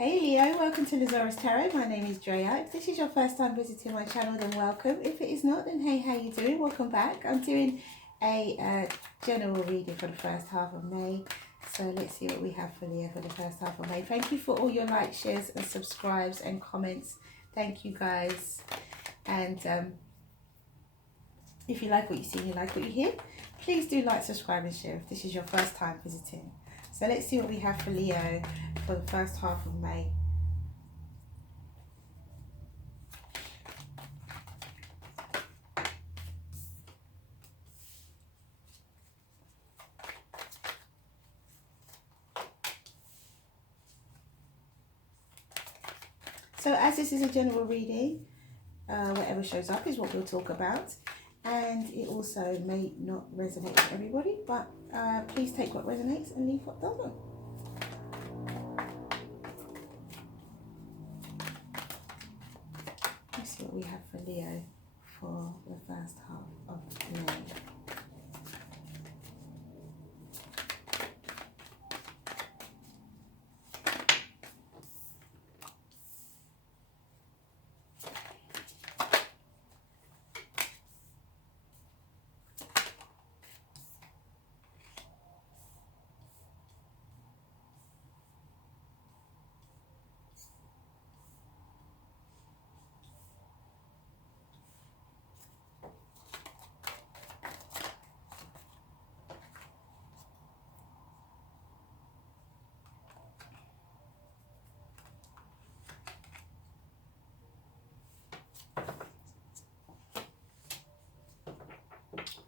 Hey Leo, welcome to the Zarious Tarot. My name is Drea. If this is your first time visiting my channel, then welcome. If it is not, then hey, how you doing? Welcome back. I'm doing a general reading for the first half of May. So let's see what we have for Leo for the first half of May. Thank you for all your likes, shares and subscribes and comments. Thank you guys. And if you like what you see and you like what you hear, please do like, subscribe and share if this is your first time visiting. So let's see what we have for Leo for the first half of May. So as this is a general reading, whatever shows up is what we'll talk about. And it also may not resonate with everybody, but please take what resonates and leave what doesn't. Let's see what we have for Leo for the first half of May.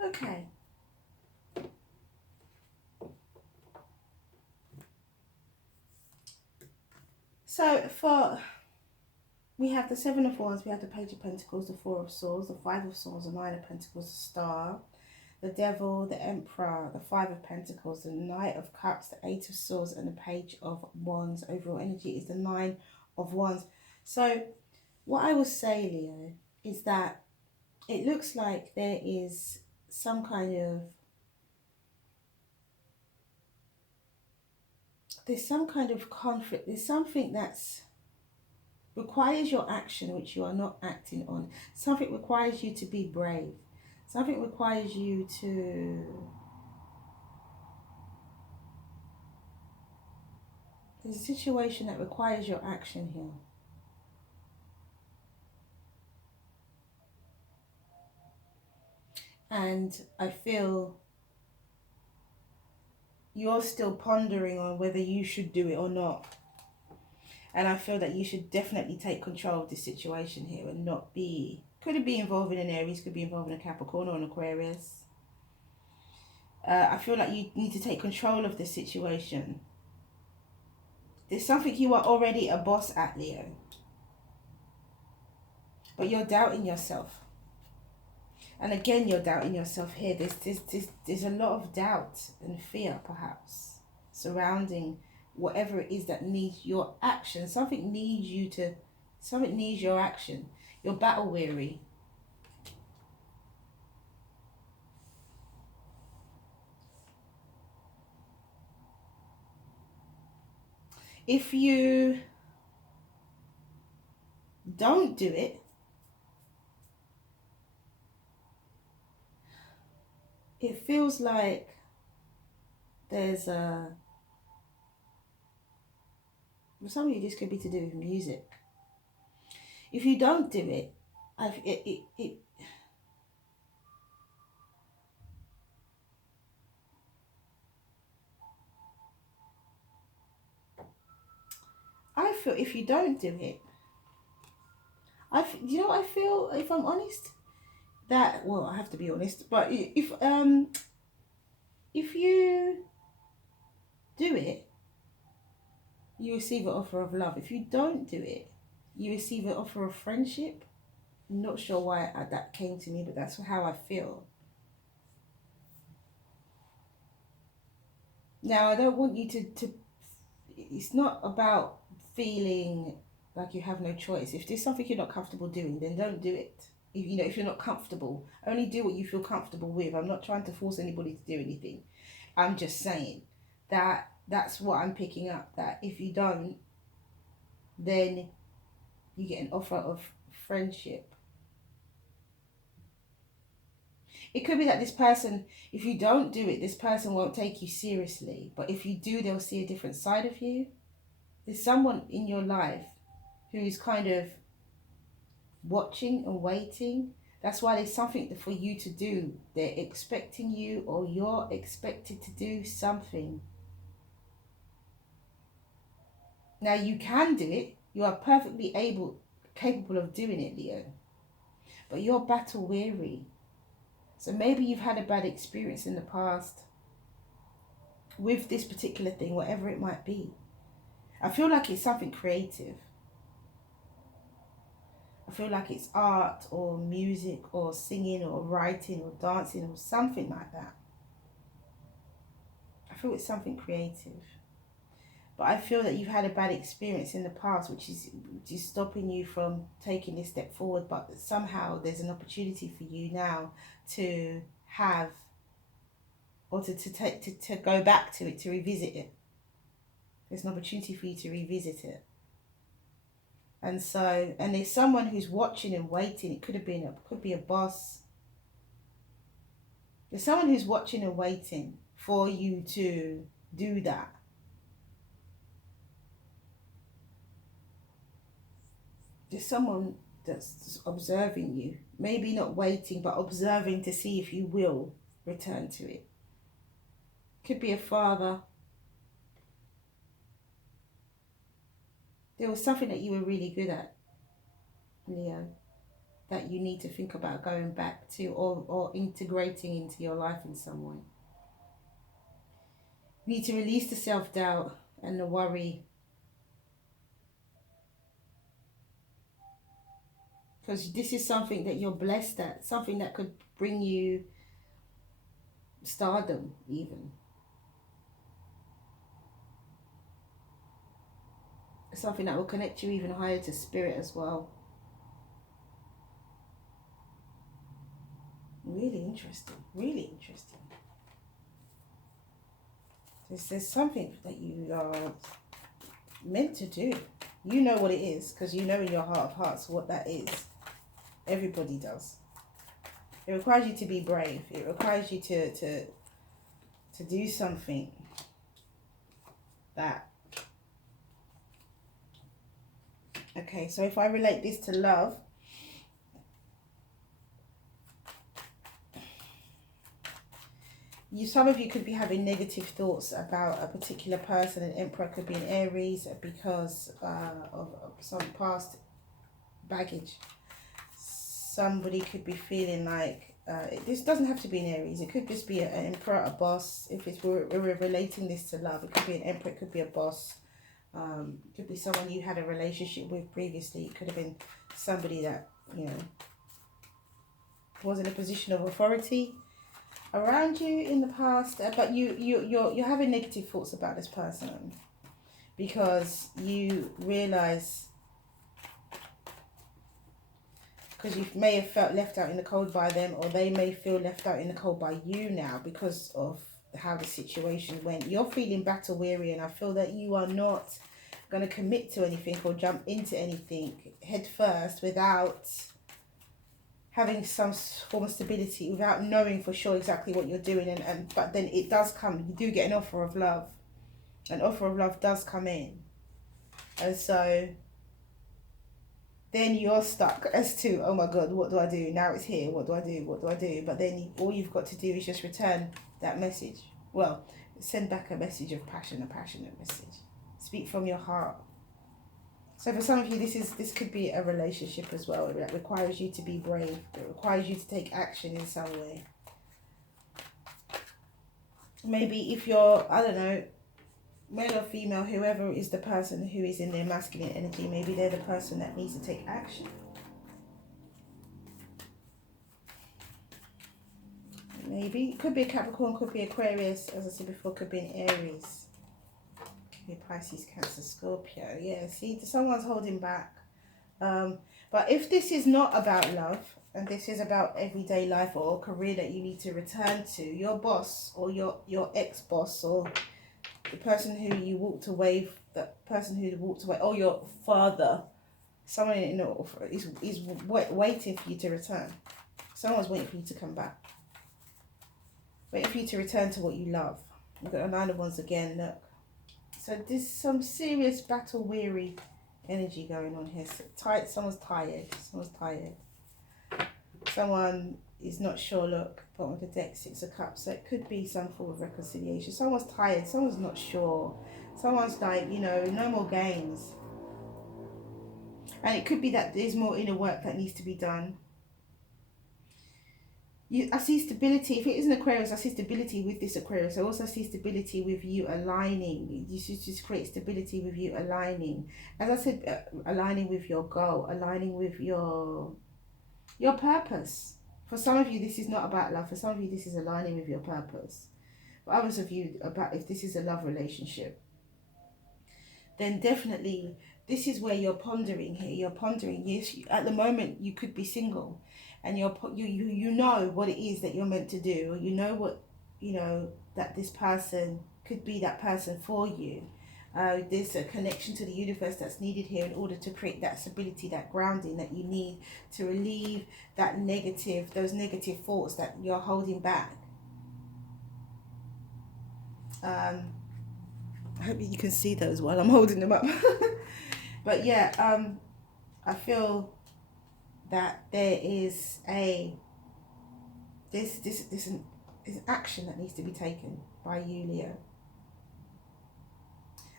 Okay. So we have the Seven of Wands, we have the Page of Pentacles, the Four of Swords, the Five of Swords, the Nine of Pentacles, the Star, the Devil, the Emperor, the Five of Pentacles, the Knight of Cups, the Eight of Swords, and the Page of Wands. Overall energy is the Nine of Wands. So what I will say, Leo, is that it looks like there is some kind of, there's some kind of conflict. There's something that's requires your action which you are not acting on. Something requires you to be brave. Something requires you to... There's a situation that requires your action here. And I feel you're still pondering on whether you should do it or not. And I feel that you should definitely take control of this situation here and not be... Could it be involving an Aries, could be involving a Capricorn or an Aquarius. I feel like you need to take control of this situation. There's something you are already a boss at, Leo. But you're doubting yourself. And again, you're doubting yourself here. There's a lot of doubt and fear, perhaps, surrounding whatever it is that needs your action. Something needs your action. You're battle weary. If you don't do it, it feels like there's a... For some of you, this could be to do with music. If you don't do it, I feel if you don't do it, you know what I feel, if I'm honest? That, well, I have to be honest, but if you do it, you receive an offer of love. If you don't do it, you receive an offer of friendship. I'm not sure why that came to me, but that's how I feel. Now, I don't want you to it's not about feeling like you have no choice. If there's something you're not comfortable doing, then don't do it. If you're not comfortable, only do what you feel comfortable with. I'm not trying to force anybody to do anything. I'm just saying that that's what I'm picking up, that if you don't, then you get an offer of friendship. It could be that this person, if you don't do it, this person won't take you seriously. But if you do, they'll see a different side of you. There's someone in your life who's kind of watching and waiting. That's why there's something for you to do. They're expecting you, or you're expected to do something. Now you can do it. You are perfectly capable of doing it, Leo. But you're battle weary. So maybe you've had a bad experience in the past with this particular thing, whatever it might be. I feel like it's something creative. I feel like it's art or music or singing or writing or dancing or something like that. I feel it's something creative. But I feel that you've had a bad experience in the past, which is stopping you from taking this step forward. But somehow there's an opportunity for you now to have, or to go back to it, to revisit it. There's an opportunity for you to revisit it. And so, and there's someone who's watching and waiting. It could be a boss. There's someone who's watching and waiting for you to do that. There's someone that's observing you. Maybe not waiting, but observing to see if you will return to it. Could be a father. There was something that you were really good at, Leo, that you need to think about going back to, or integrating into your life in some way. You need to release the self-doubt and the worry. Because this is something that you're blessed at, something that could bring you stardom even. Something that will connect you even higher to spirit as well. Really interesting, really interesting. There's something that you are meant to do. You know what it is, because you know in your heart of hearts what that is. Everybody does. It requires you to be brave. It requires you to do something that... Okay, so if I relate this to love, some of you could be having negative thoughts about a particular person. An Emperor could be an Aries because of some past baggage. Somebody could be feeling like, this doesn't have to be an Aries. It could just be an Emperor, a boss. If we're relating this to love, it could be an Emperor, it could be a boss. It could be someone you had a relationship with previously. It could have been somebody that, you know, was in a position of authority around you in the past, but you're having negative thoughts about this person because you realize, because you may have felt left out in the cold by them, or they may feel left out in the cold by you now because of how the situation went. You're feeling battle weary, and I feel that you are not going to commit to anything or jump into anything head first without having some form of stability, without knowing for sure exactly what you're doing. But then it does come, you do get an offer of love. An offer of love does come in. And so then you're stuck as to, oh my God, what do I do? Now it's here, what do I do? What do I do? But then all you've got to do is just return that message. Well, send back a message of passion, a passionate message. Speak from your heart. So for some of you, this could be a relationship as well. It requires you to be brave. It requires you to take action in some way. Maybe if you're, I don't know, male or female, whoever is the person who is in their masculine energy, maybe they're the person that needs to take action. Maybe. It could be a Capricorn, could be Aquarius, as I said before, could be an Aries. Pisces, Cancer, Scorpio. Yeah, see, someone's holding back. But if this is not about love, and this is about everyday life or career that you need to return to, your boss or your ex-boss or the person who you walked away that person who walked away, or your father, someone is waiting for you to return. Someone's waiting for you to come back, waiting for you to return to what you love. We've got a 9 of Wands again, look. So there's some serious battle weary energy going on here. So someone's tired. Someone is not sure, look, bottom of the deck, 6 of Cups. So it could be some form of reconciliation. Someone's tired, someone's not sure. Someone's like, no more games. And it could be that there's more inner work that needs to be done. I see stability. If it isn't Aquarius, I see stability with this Aquarius. I also see stability with you aligning. You should just create stability with you aligning. As I said, aligning with your goal, aligning with your purpose. For some of you, this is not about love. For some of you, this is aligning with your purpose. For others of you, about if this is a love relationship, then definitely this is where you're pondering here. You're pondering. Yes, at the moment you could be single, and you know what it is that you're meant to do, or you know what that this person could be that person for you. There's a connection to the universe that's needed here in order to create that stability, that grounding that you need to relieve those negative thoughts that you're holding back. I hope you can see those while I'm holding them up. But yeah, I feel that there is this action that needs to be taken by you, Leo.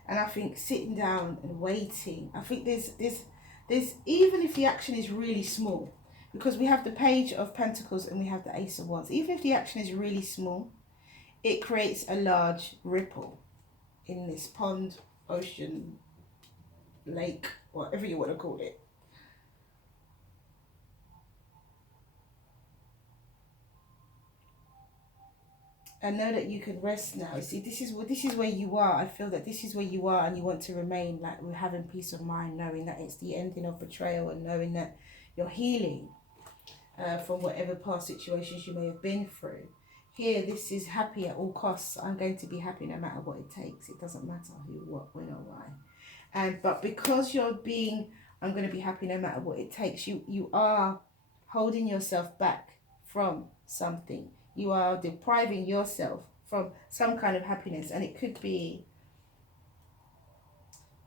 And I think sitting down and waiting, I think there's even if the action is really small, because we have the Page of Pentacles and we have the Ace of Wands, even if the action is really small, it creates a large ripple in this pond, ocean, lake, whatever you want to call it. And know that you can rest now. See, this is where you are. I feel that this is where you are, and you want to remain, like, we're having peace of mind, knowing that it's the ending of betrayal, and knowing that you're healing from whatever past situations you may have been through. Here, this is happy at all costs. I'm going to be happy no matter what it takes. It doesn't matter who, what, when, or why. But because you're being, I'm going to be happy no matter what it takes, you are holding yourself back from something. You are depriving yourself from some kind of happiness. And it could be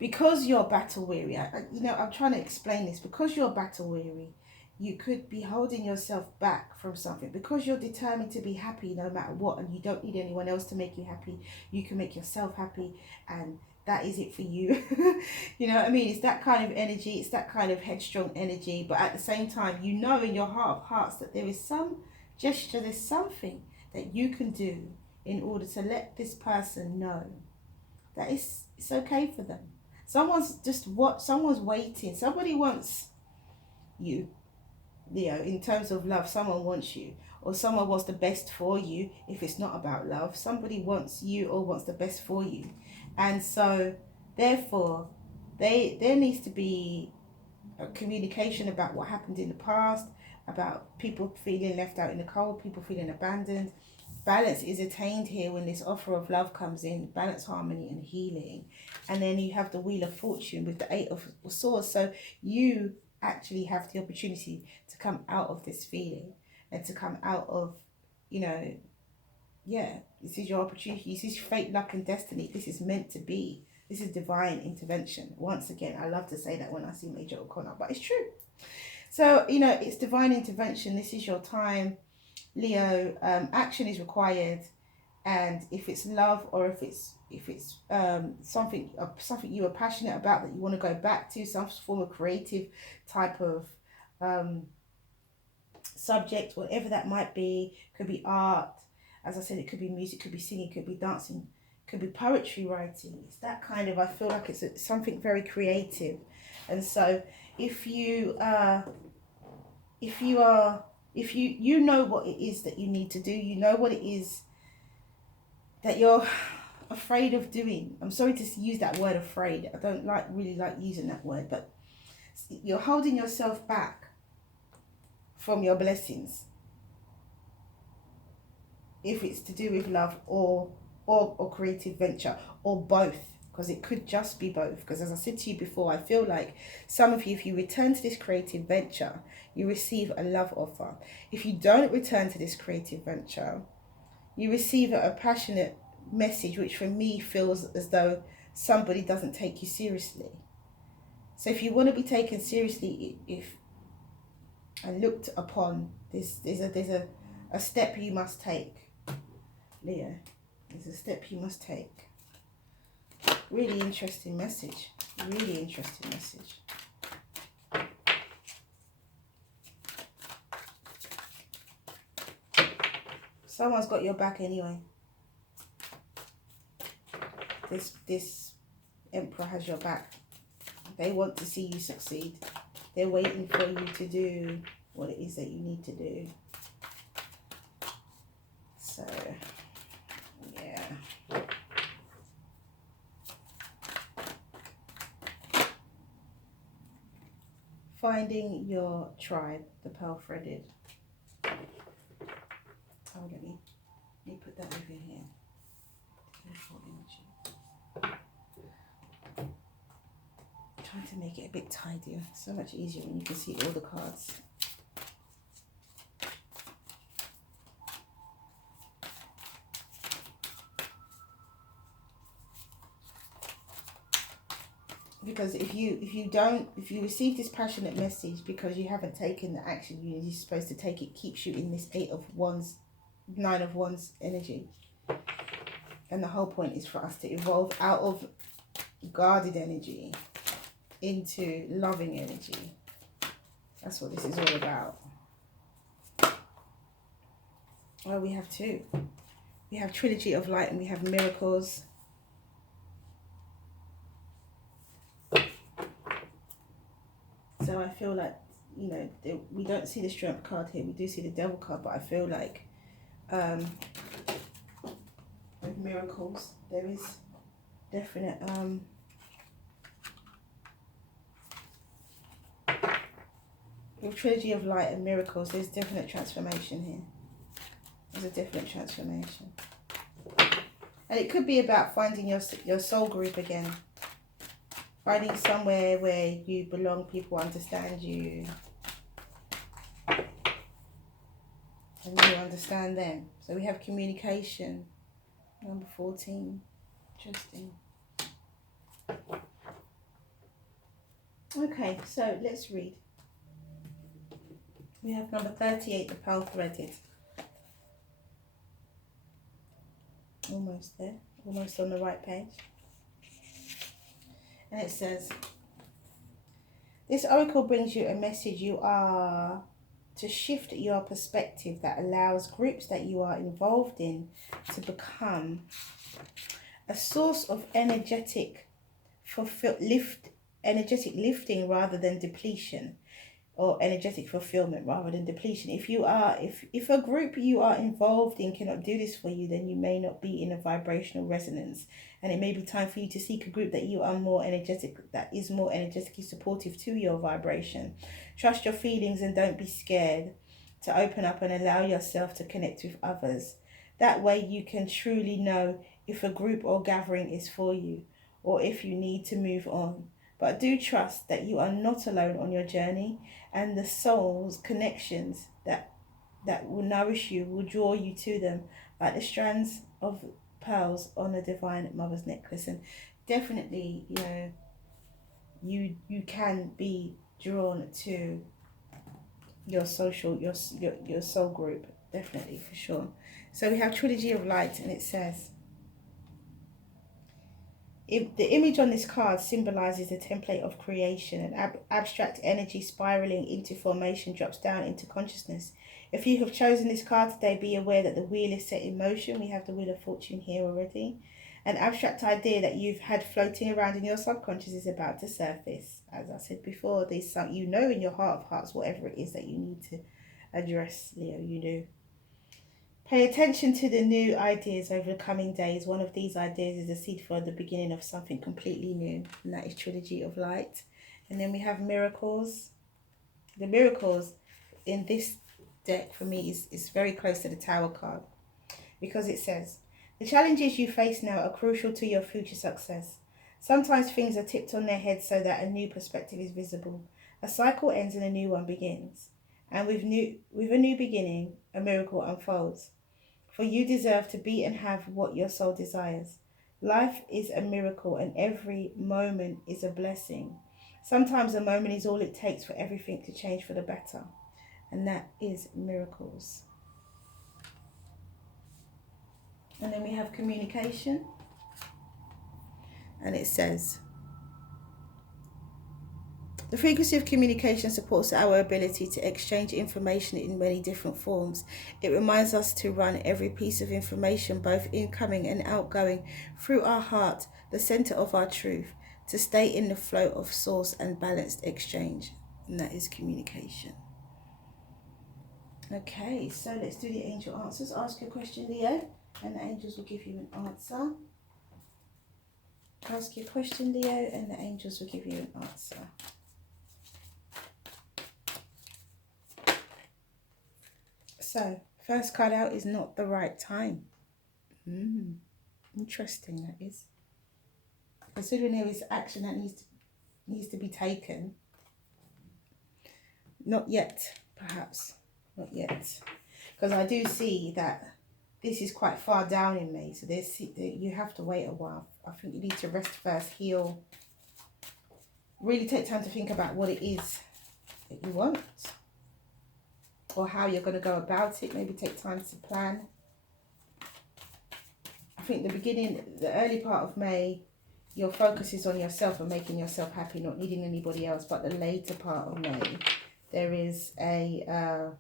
because you're battle weary. I'm trying to explain this. Because you're battle weary, you could be holding yourself back from something. Because you're determined to be happy no matter what, and you don't need anyone else to make you happy. You can make yourself happy, and that is it for you. You know what I mean? It's that kind of energy. It's that kind of headstrong energy. But at the same time, you know in your heart of hearts that there is some gesture, there's something that you can do in order to let this person know that it's okay for them. Someone's waiting. Somebody wants you, Leo, in terms of love. Someone wants you, or someone wants the best for you. If it's not about love, somebody wants you or wants the best for you. And so therefore there needs to be a communication about what happened in the past, about people feeling left out in the cold, people feeling abandoned. Balance is attained here when this offer of love comes in, balance, harmony, and healing. And then you have the Wheel of Fortune with the 8 of Swords. So you actually have the opportunity to come out of this feeling and to come out of, this is your opportunity. This is fate, luck, and destiny. This is meant to be. This is divine intervention. Once again, I love to say that when I see Major Arcana, but it's true. So, it's divine intervention. This is your time, Leo. Action is required. And if it's love, or if it's something you are passionate about that you want to go back to, some form of creative type of subject, whatever that might be, could be art. As I said, it could be music, could be singing, could be dancing, could be poetry writing. It's that kind of, I feel like it's something very creative. And so if you know what it is that you need to do, you know what it is that you're afraid of doing. I'm sorry to use that word, afraid. I don't really like using that word, but you're holding yourself back from your blessings. If it's to do with love or creative venture, or both, because it could just be both. Because as I said to you before, I feel like some of you, if you return to this creative venture, you receive a love offer. If you don't return to this creative venture, you receive a passionate message, which for me feels as though somebody doesn't take you seriously. So if you want to be taken seriously, if and looked upon, there's a step you must take, Leo. There's a step you must take. Really interesting message. Really interesting message. Someone's got your back anyway. This Emperor has your back. They want to see you succeed. They're waiting for you to do what it is that you need to do. So, yeah. Finding your tribe, the pearl threaded. Oh, let me put that over here. Trying to make it a bit tidier. So much easier when you can see all the cards. Because if you receive this passionate message because you haven't taken the action you're supposed to take, it keeps you in this 8 of Wands, 9 of Wands energy. And the whole point is for us to evolve out of guarded energy into loving energy. That's what this is all about. Oh, we have 2. We have Trilogy of Light and we have Miracles. So I feel like, you know, we don't see the Strength card here. We do see the Devil card, but I feel like with Miracles, there is definite with Trilogy of Light and Miracles, there's definite transformation here. There's a definite transformation. And it could be about finding your soul group again. Finding somewhere where you belong, people understand you. And you understand them. So we have communication. Number 14. Interesting. Okay, so let's read. We have number 38, the pearl threaded. Almost there. Almost on the right page. And it says, this oracle brings you a message. You are to shift your perspective that allows groups that you are involved in to become a source of energetic lifting rather than depletion, or energetic fulfillment rather than depletion. If a group you are involved in cannot do this for you, then you may not be in a vibrational resonance, and it may be time for you to seek a group that you are more energetic, that is more energetically supportive to your vibration. Trust your feelings and don't be scared to open up and allow yourself to connect with others. That way you can truly know if a group or gathering is for you, or if you need to move on. But do trust that you are not alone on your journey, and the soul's connections that will nourish you will draw you to them like the strands of pearls on a divine mother's necklace. And definitely, you know, you can be drawn to your social, your soul group, definitely, for sure. So we have Trilogy of Light, and it says, the image on this card symbolizes a template of creation. An abstract energy spiraling into formation drops down into consciousness. If you have chosen this card today, be aware that the wheel is set in motion. We have the Wheel of Fortune here already. An abstract idea that you've had floating around in your subconscious is about to surface. As I said before, there's some, you know, in your heart of hearts, whatever it is that you need to address, Leo, you do. Pay attention to the new ideas over the coming days. One of these ideas is a seed for the beginning of something completely new, and that is Trilogy of Light. And then we have Miracles. The Miracles in this deck for me is very close to the Tower card, because it says, the challenges you face now are crucial to your future success. Sometimes things are tipped on their head so that a new perspective is visible. A cycle ends and a new one begins. And with a new beginning, a miracle unfolds. For you deserve to be and have what your soul desires. Life is a miracle and every moment is a blessing. Sometimes a moment is all it takes for everything to change for the better. And that is miracles. And then we have communication. And it says, the frequency of communication supports our ability to exchange information in many different forms. It reminds us to run every piece of information, both incoming and outgoing, through our heart, the center of our truth, to stay in the flow of source and balanced exchange. And that is communication. Okay, so let's do the angel answers. Ask your question, Leo, and the angels will give you an answer. Ask your question, Leo, and the angels will give you an answer. So, first card out is not the right time. Interesting, that is. Considering there is action that needs to be taken. Not yet, perhaps. Not yet. Because I do see that this is quite far down in May. So you have to wait a while. I think you need to rest first, heal. Really take time to think about what it is that you want. Or how you're going to go about it. Maybe take time to plan. I think the early part of May, your focus is on yourself and making yourself happy, not needing anybody else. But the later part of May, there is a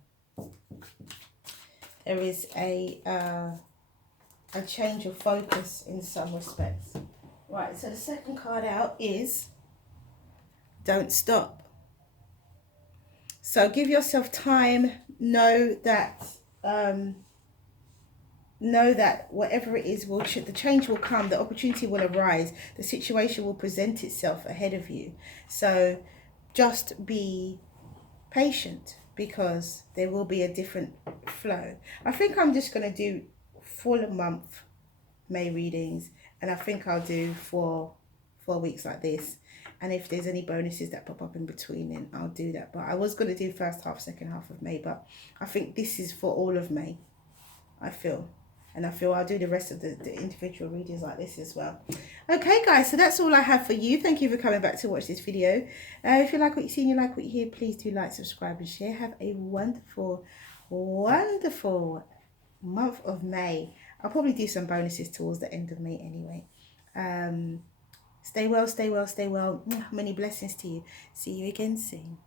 change of focus in some respects. Right, so the second card out is don't stop. So give yourself time. Know that whatever it is, the change will come, the opportunity will arise, the situation will present itself ahead of you. So just be patient, because there will be a different flow. I think I'm just going to do full month May readings, and I think I'll do 4 weeks like this. And if there's any bonuses that pop up in between, then I'll do that. But I was going to do first half, second half of May, but I think this is for all of May, I feel. And I feel I'll do the rest of the individual readings like this as well. Okay, guys, so that's all I have for you. Thank you for coming back to watch this video. If you like what you see and you like what you hear, please do like, subscribe and share. Have a wonderful, wonderful month of May. I'll probably do some bonuses towards the end of May anyway. Stay well, stay well, stay well. Many blessings to you. See you again soon.